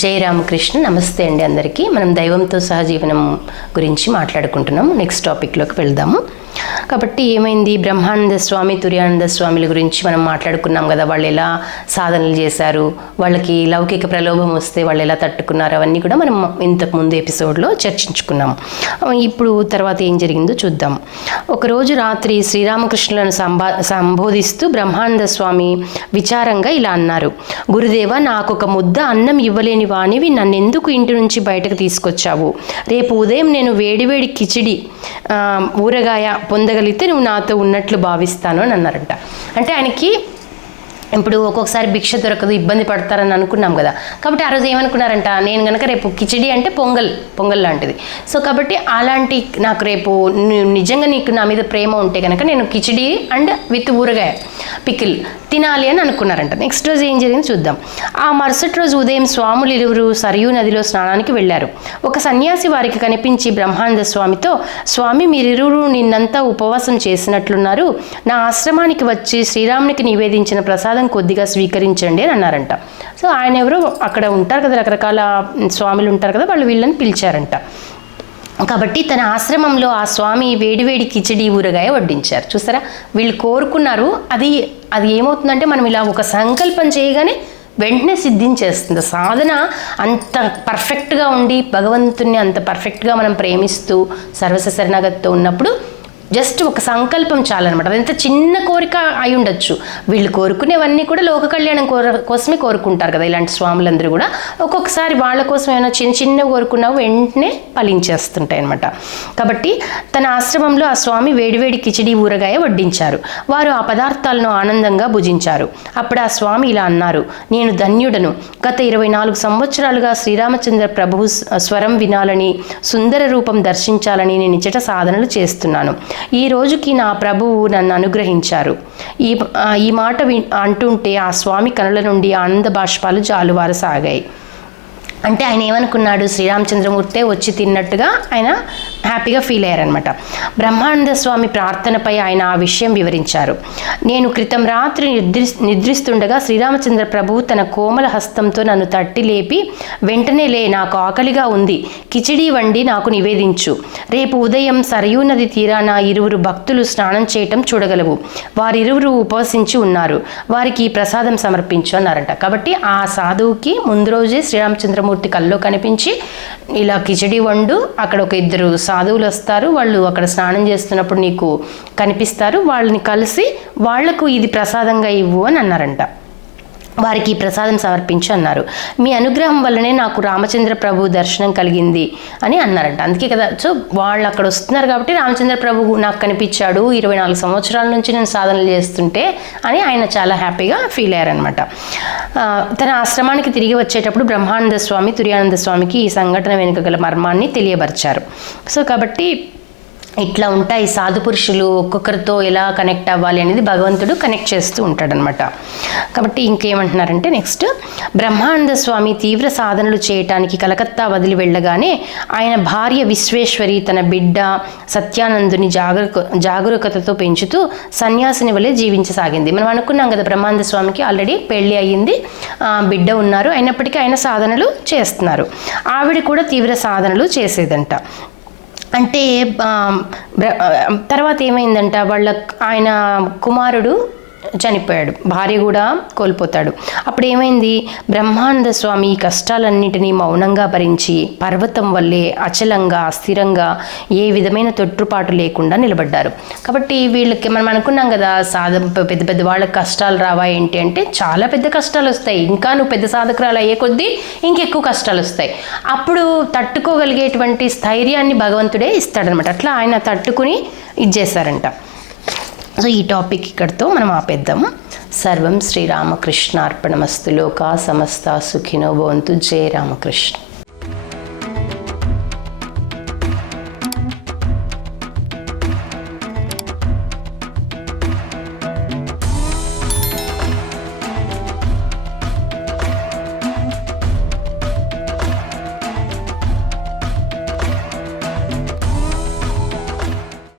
జై రామకృష్ణ. నమస్తే అండి అందరికీ. మనం దైవంతో సహజీవనం గురించి మాట్లాడుకుంటున్నాము. నెక్స్ట్ టాపిక్లోకి వెళ్దాము. కాబట్టి ఏమైంది, బ్రహ్మానంద స్వామి, తుర్యానంద స్వామిల గురించి మనం మాట్లాడుకున్నాం కదా. వాళ్ళు ఎలా సాధనలు చేశారు, వాళ్ళకి లౌకిక ప్రలోభం వస్తే వాళ్ళు ఎలా తట్టుకున్నారు, అవన్నీ కూడా మనం ఇంతకుముందు ఎపిసోడ్లో చర్చించుకున్నాం. ఇప్పుడు తర్వాత ఏం జరిగిందో చూద్దాం. ఒకరోజు రాత్రి శ్రీరామకృష్ణులను సంబోధిస్తూ బ్రహ్మానంద స్వామి విచారంగా ఇలా అన్నారు: గురుదేవ, నాకు ఒక ముద్ద అన్నం ఇవ్వలేని వాణివి నన్నెందుకు ఇంటి నుంచి బయటకు తీసుకొచ్చావు? రేపు ఉదయం నేను వేడివేడి కిచిడి ఊరగాయ పొందగలిగితే నువ్వు నాతో ఉన్నట్లు భావిస్తాను అని అన్నారంట. అంటే ఆయనకి ఇప్పుడు ఒక్కొక్కసారి భిక్ష దొరకదు, ఇబ్బంది పడతారని అనుకున్నాం కదా. కాబట్టి ఆ రోజు ఏమనుకున్నారంట, నేను కనుక రేపు కిచిడి అంటే పొంగల్ లాంటిది. సో కాబట్టి అలాంటి నాకు రేపు నిజంగా నీకు నా మీద ప్రేమ ఉంటే కనుక నేను కిచిడి అండ్ విత్ ఊరగాయ పికిల్ తినాలి అని అనుకున్నారంట. నెక్స్ట్ రోజు ఏం జరిగింది చూద్దాం. ఆ మరుసటి రోజు ఉదయం స్వాములు ఇరువురు సరియు నదిలో స్నానానికి వెళ్ళారు. ఒక సన్యాసి వారికి కనిపించి బ్రహ్మానంద స్వామితో, స్వామి, మీరిరువురు నిన్నంతా ఉపవాసం చేసినట్లున్నారు, నా ఆశ్రమానికి వచ్చి శ్రీరామునికి నివేదించిన ప్రసాదం కొద్దిగా స్వీకరించండి అని అన్నారంట. సో ఆయన ఎవరో అక్కడ ఉంటారు కదా, రకరకాల స్వాములు ఉంటారు కదా, వాళ్ళు వీళ్ళని పిలిచారంట. కాబట్టి తన ఆశ్రమంలో ఆ స్వామి వేడివేడి కిచిడి ఊరగాయ వడ్డించారు. చూసారా, వీళ్ళు కోరుకున్నారు. అది ఏమవుతుందంటే, మనం ఇలా ఒక సంకల్పం చేయగానే వెంటనే సిద్ధించేస్తుంది. సాధన అంత పర్ఫెక్ట్గా ఉండి భగవంతుని అంత పర్ఫెక్ట్గా మనం ప్రేమిస్తూ సర్వస్వ శరణాగతితో ఉన్నప్పుడు జస్ట్ ఒక సంకల్పం చాలన్నమాట. అదంత చిన్న కోరిక అయి ఉండొచ్చు. వీళ్ళు కోరుకునేవన్నీ కూడా లోక కళ్యాణం కోసమే కోరుకుంటారు కదా. ఇలాంటి స్వాములందరూ కూడా ఒక్కొక్కసారి వాళ్ళ కోసం ఏమైనా చిన్న కోరుకున్నావు వెంటనే ఫలించేస్తుంటాయి అనమాట. కాబట్టి తన ఆశ్రమంలో ఆ స్వామి వేడివేడి కిచిడి ఊరగాయ వడ్డించారు. వారు ఆ పదార్థాలను ఆనందంగా భుజించారు. అప్పుడు ఆ స్వామి ఇలా అన్నారు: నేను ధన్యుడను. గత 24 సంవత్సరాలుగా శ్రీరామచంద్ర ప్రభువు స్వరం వినాలని, సుందర రూపం దర్శించాలని నేను ఇచ్చట సాధనలు చేస్తున్నాను. ఈ రోజుకి నా ప్రభువు నన్ను అనుగ్రహించారు. ఈ మాట అంటుంటే ఆ స్వామి కనుల నుండి ఆనంద బాష్పాలు జాలువారసాగాయి. అంటే ఆయన ఏమనుకున్నాడు, శ్రీరామచంద్రమూర్తే వచ్చి తిన్నట్టుగా ఆయన హ్యాపీగా ఫీల్ అయ్యారనమాట. బ్రహ్మానంద స్వామి ప్రార్థనపై ఆయన ఆ విషయం వివరించారు. నేను క్రితం రాత్రి నిద్రిస్తుండగా శ్రీరామచంద్ర ప్రభువు తన కోమల హస్తంతో నన్ను తట్టి లేపి, వెంటనే లే, నాకు ఆకలిగా ఉంది, కిచిడి వండి నాకు నివేదించు. రేపు ఉదయం సరయూ నది తీరాన ఇరువురు భక్తులు స్నానం చేయటం చూడగలవు. వారిరువురు ఉపవసించి ఉన్నారు, వారికి ఈ ప్రసాదం సమర్పించు అన్నారంట. కాబట్టి ఆ సాధువుకి ముందు రోజే శ్రీరామచంద్రమూర్తి కల్లో కనిపించి, ఇలా కిచిడి వండు, అక్కడ ఒక 2 సాధువులు వస్తారు, వాళ్ళు అక్కడ స్నానం చేస్తున్నప్పుడు నీకు కనిపిస్తారు, వాళ్ళని కలిసి వాళ్లకు ఇది ప్రసాదంగా ఇవ్వు అని అన్నారంట. వారికి ఈ ప్రసాదం సమర్పించు అన్నారు. మీ అనుగ్రహం వల్లనే నాకు రామచంద్ర ప్రభు దర్శనం కలిగింది అని అన్నారంట. అందుకే కదా, సో వాళ్ళు అక్కడ వస్తున్నారు కాబట్టి రామచంద్ర ప్రభు నాకు కనిపించాడు, 24 సంవత్సరాల నుంచి నేను సాధనలు చేస్తుంటే అని ఆయన చాలా హ్యాపీగా ఫీల్ అయ్యారనమాట. తన ఆశ్రమానికి తిరిగి వచ్చేటప్పుడు బ్రహ్మానంద స్వామి తుర్యానంద స్వామికి ఈ సంఘటన వెనుక గల మర్మాన్ని తెలియపరిచారు. సో కాబట్టి ఇట్లా ఉంటాయి సాధు పురుషులు, ఒక్కొక్కరితో ఎలా కనెక్ట్ అవ్వాలి అనేది భగవంతుడు కనెక్ట్ చేస్తూ ఉంటాడనమాట. కాబట్టి ఇంకేమంటున్నారంటే నెక్స్ట్, బ్రహ్మానంద స్వామి తీవ్ర సాధనలు చేయటానికి కలకత్తా వదిలి వెళ్ళగానే ఆయన భార్య విశ్వేశ్వరి తన బిడ్డ సత్యానందుని జాగరూకతతో పెంచుతూ సన్యాసిని వలె జీవించసాగింది. మనం అనుకున్నాం కదా, బ్రహ్మానంద స్వామికి ఆల్రెడీ పెళ్ళి అయ్యింది, బిడ్డ ఉన్నారు, అయినప్పటికీ ఆయన సాధనలు చేస్తున్నారు. ఆవిడ కూడా తీవ్ర సాధనలు చేసేదంట. అంటే తర్వాత ఏమైందంట, ఆయన కుమారుడు చనిపోయాడు, భార్య కూడా కోల్పోతాడు. అప్పుడు ఏమైంది, బ్రహ్మానంద స్వామి ఈ కష్టాలన్నింటినీ మౌనంగా భరించి పర్వతం వల్లే అచలంగా స్థిరంగా ఏ విధమైన తొట్టుపాటు లేకుండా నిలబడ్డారు. కాబట్టి వీళ్ళకి మనం అనుకున్నాం కదా, పెద్ద పెద్ద వాళ్ళకి కష్టాలు రావా ఏంటి అంటే, చాలా పెద్ద కష్టాలు వస్తాయి. ఇంకా నువ్వు పెద్ద సాధకురాలు అయ్యే కొద్దీ ఇంకెక్కువ కష్టాలు వస్తాయి. అప్పుడు తట్టుకోగలిగేటువంటి స్థైర్యాన్ని భగవంతుడే ఇస్తాడనమాట. అట్లా ఆయన తట్టుకుని ఇచ్చేశారంట. సో ఈ టాపిక్ ఇక్కడితో మనం ఆపేద్దాము. సర్వం శ్రీరామకృష్ణార్పణమస్తు. లోకా సమస్త సుఖినో భవంతు. జయ రామకృష్ణ.